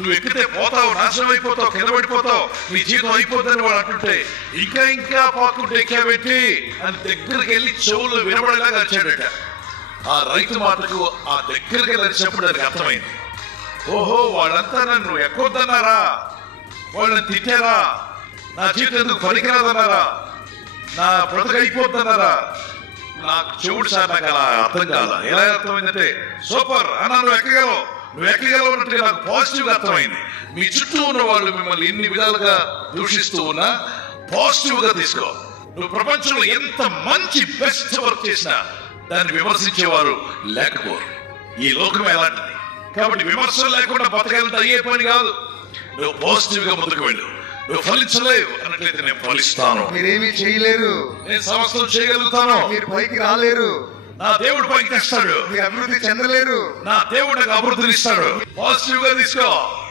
నువ్వు ఎక్కితే పోతావు, నాశనం అయిపోతావు, కింద పడిపోతావు, నీ జీవితం అయిపోతుందని వాడు అంటుంటే ఇంకా ఇంకా పాకుంటే ఎక్కాబెట్టి అని దగ్గరికి వెళ్ళి చెవులు వినబడేలాగా అరిచాడట. ఆ రైతు మాటకు ఆ దగ్గరికి వెళ్ళి అరిచినప్పుడు దానికి అర్థమైంది. ఓహో, వాళ్ళంతా నన్ను ఎక్కొద్దన్నారా, వాళ్ళని తిట్టారా, నా జీవితం ఎందుకు పనికిరాదన్నారా, నా బ్రతుకు అయిపోద్దన్నారా. నాకు చెవుడు సార్ నాకు అలా అర్థం కాల. ఎలా అర్థమైందంటే సూపర్ అన్నా, నువ్వు ఎక్కగలవు అన్నట్టుగా నాకు పాజిటివ్ గా అర్థమైంది. మీ చుట్టూ ఉన్న వాళ్ళు మిమ్మల్ని ఎన్ని విధాలుగా దూషిస్తూ ఉన్నా పాజిటివ్ గా తీసుకో. నువ్వు ప్రపంచంలో ఎంత మంచి బెస్ట్ వర్క్ చేసినా దాన్ని విమర్శించేవారు లేకపోరు. ఈ లోకం ఎలాంటిది కాబట్టి విమర్శలు లేకుండా బతకాలంటే అయ్యే పని కాదు. నువ్వు పాజిటివ్ గా ముందుకు వెళ్ళు. నువ్వు ఫలించలేవు అన్నట్లయితే నేను ఫలిస్తాను. మీరేమీ చేయలేరు, నేను సమస్తం చేయగలుగుతాను. మీరు పైకి రాలేరు, నా దేవుడు పైకి తెస్తాడు. మీరు అభివృద్ధి చెందలేరు, నా దేవుడు నాకు అభివృద్ధిని ఇస్తాడు. పాజిటివ్ గా తీసుకో.